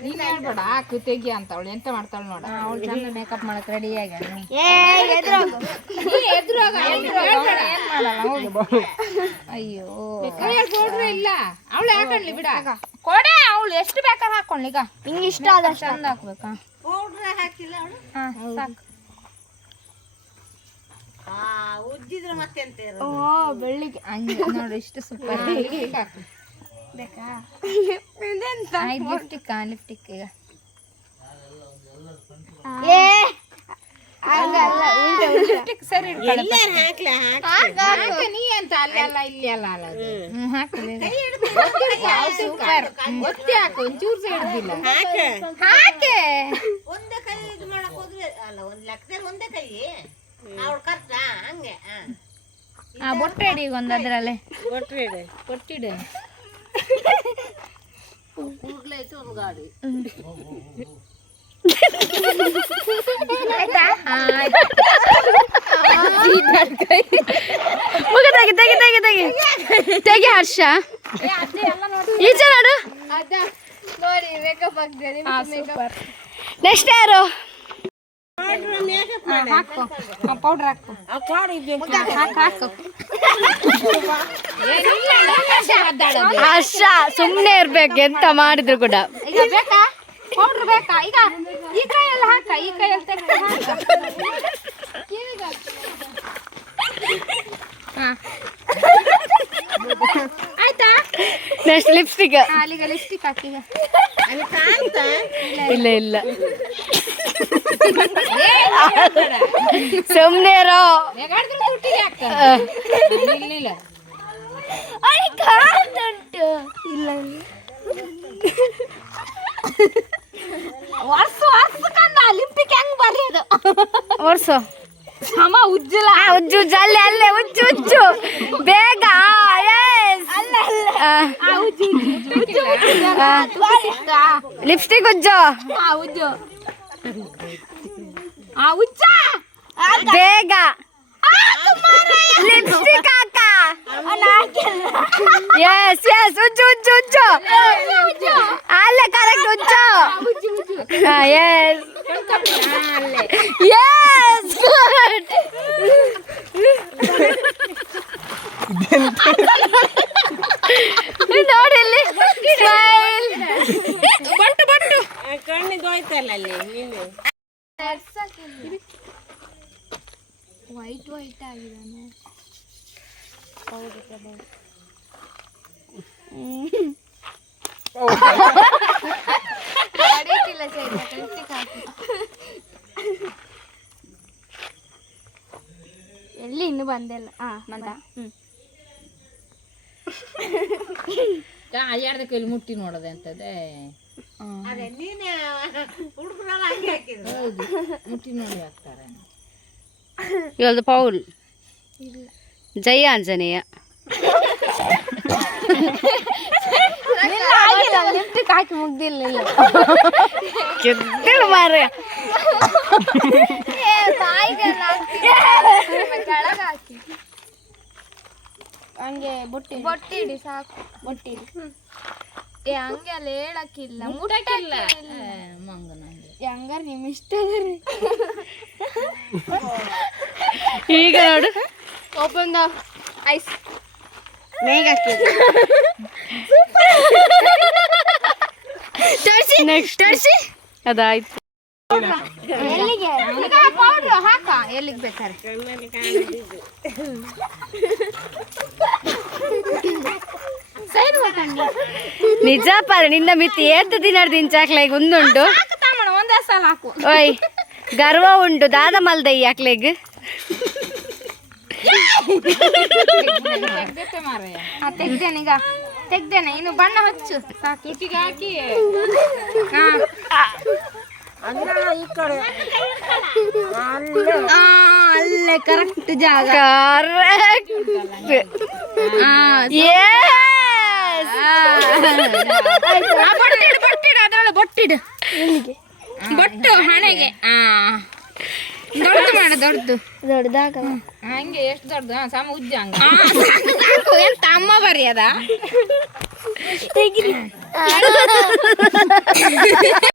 ನೀನ್ ಹೇಳ್ಬೇಡ ಹಾಕು ತೆಗಿ ಅಂತ ಅವಳು ಎಂತ ಮಾಡ್ತಾಳ ನೋಡ ಅವಳು ಚಂದ ಮೇಕಪ್ ಮಾಡಕ್ ರೆಡಿ ಆಗಿ ಅಯ್ಯೋ ಇಲ್ಲ ಅವಳು ಹಾಕೊಂಡ್ಲಿ ಬಿಡ ಕೊಡೆ ಅವಳು ಎಷ್ಟು ಬೇಕಾದ್ರೆ ಹಾಕೊಂಡ್ಲಿ ಈಗ ನಿಂಗೆ ಇಷ್ಟ ಆದ ಚಂದ ಹಾಕ್ಬೇಕಾ ಹಾಕಿಲ್ಲ ಸಾಕು ಉಜ್ಜಿದ್ರೆ ಮತ್ತೆ ಬೆಳ್ಳಿಗೆ ಹಂಗೆ ನೋಡು ಇಷ್ಟು ಸೂಪರ್ ಬೇಕಾ ಲಿಫ್ಟಿಕ್ ಈಗ ಸರಿ ನೀ ಅಂತ ಅಲ್ಲೆಲ್ಲ ಇಲ್ಲಿ ಅಲ್ಲ ಒತ್ತಿ ಹಾಕು ಒಂಚೂರು ಹಿಡ್ದಿಲ್ಲ ಹಾಕೆ ಒಂದೇ ಕೈ ಇದು ಮಾಡಕ್ ಹೋದ್ರೆ ಅಲ್ಲ ಒಂದ್ ಲೆಕ್ಕದಲ್ಲಿ ಒಂದೇ ಕೈ ಅವ್ಳು ಕಷ್ಟ ಹಂಗೆ ಬೊಟ್ಟೆ ಇಡಿ ಒಂದು ಅದ್ರಲ್ಲೇ ಕೊಟ್ಟಿಡೆ ಕೂಡ್ಲೈತು ಒಂದು ಗಾಡಿ ತೆಗಿ ಹರ್ಷ ಈಚೆ ನೋಡು ನೆಕ್ಸ್ಟ್ ಯಾರು ಪೌಡರ್ ಹಾಕು ಹರ್ಷ ಸುಮ್ನೆ ಇರ್ಬೇಕು ಎಂತ ಮಾಡಿದ್ರು ಕೂಡ ಈಗ ಬೇಕಾ ಪೌಡರ್ ಬೇಕಾ ಈಗ ಈ ಕೈಯಲ್ಲಿ ಹಾಕ ಈ ಕೈಯಲ್ಲಿ ಆಯ್ತಾ ನೆಕ್ಸ್ಟ್ ಲಿಪ್ಸ್ಟಿಕ್ ಅಲ್ಲಿಗೆ ಲಿಪ್ಸ್ಟಿಕ್ ಹಾಕಿ ಈಗ ಇಲ್ಲ ಇಲ್ಲ ಸುಮ್ನೆ ಇರೋ ಲಿಪ್ಟಿಕ್ ಹೆಂಗ್ ಬರೆಯೋದು ಒರ್ಸು ಸಮ ಉಜ್ಜಲ ಉಜ್ಜು ಅಲ್ಲೇ ಅಲ್ಲೇ ಉಜ್ಜು ಉಜ್ಜು ಬೇಗ ಲಿಪ್ಸ್ಟಿಕ್ ಉಜ್ಜು ಉಜ್ಜ ಬೇಗ ಲಿಪ್ಸ್ಟಿಕ್ ಹಾಕ ಎಸ್ ಎಸ್ ಉಜ್ಜು ಉಜ್ಜು ಉಜ್ಜು ಅಲ್ಲೇ ಕರೆಕ್ಟ್ ಉಜ್ಜು ಎಸ್ ಎಸ್ ಗುಡ್ ನೋಡಿಲ್ಲಿ ಸ್ಮೈಲ್ ಬಟ್ಟು ಬಟ್ಟು ಕಣ್ಣಿಗೆ ಹೋಯ್ತಲ್ಲ ಅಲ್ಲಿ ನೀನು ವೈಟ್ ವೈಟ್ ಆಗಿದಾನೆ ಎಲ್ಲಿ ಇನ್ನು ಬಂದಿಲ್ಲ ಬಂದ ಎರಡು ಕೈಲಿ ಮುಟ್ಟಿ ನೋಡದೆ ಅಂತದೆ ಹೌದು ಮುಟ್ಟಿ ನೋಡಿ ಹಾಕ್ತಾರೆ ಇವಳ್ದು ಪೌಲ್ ಜಯ ಆಂಜನೇಯ ಲಿಪ್ಟಿಕ್ ಹಾಕಿ ಮುಗ್ದಿಲ್ಲ ಕೆದ್ದಳು ಮಾರ್ರೆ ಹಂಗೆ ಬೊಟ್ಟಿಡಿ ಸಾಕು ಬೊಟ್ಟಿಡಿ ಹಂಗೆ ಅಲ್ಲ ಹೇಳಕ್ಕಿಲ್ಲ ಮುಟ್ಟಕ್ಕಿಲ್ಲ ಹಂಗಾರ ನಿಮ್ ಇಷ್ಟ ಅದರಿ ಈಗ ನೋಡು ಓಪನ್ ದ ಐಸ್ ನೆಕ್ಸ್ಟ್ ತರ್ಸಿ ಅದಾಯ್ತು ಪೌಡ್ರ್ ಹಾಕ ಎಲ್ಲಿಗೆ ಬೇಕಾರೆ ನಿಜ ಪಾರ ನಿನ್ನ ಮಿತಿ ಏತ್ ದಿನ ಚಾಕ್ಲೆಗ್ ಒಂದುಂಟು ಒಂದೇ ಸಲ ಹಾಕು ಓಯ್ ಗರ್ವ ಉಂಟು ದಾದ ಮಲ್ದೈ ಹಾಕ್ಲೆಗ್ ತೆಗ್ದೇನೆ ಈಗ ತೆಗ್ದೇನೆ ಇನ್ನು ಬಣ್ಣ ಹಚ್ಚು ಸಾಕು ಇಟ್ಟಿಗೆ ಹಾಕಿ ಅಲ್ಲೇ ಕರೆಕ್ಟ್ ಜಾಗ ಬೊಟ್ಟಿಡು ಬೊಟ್ಟು ಹಣೆಗೆ ದೊಡ್ಡದು ಮಾಡ ದೊಡ್ಡದು ದೊಡ್ಡದಾಗಲ್ಲ ಹಂಗೆ ಎಷ್ಟು ದೊಡ್ಡದು ಸಮ ಉಜ್ಜ ಹಂಗ ಎಂತ ಅಮ್ಮ ಬರೆಯದ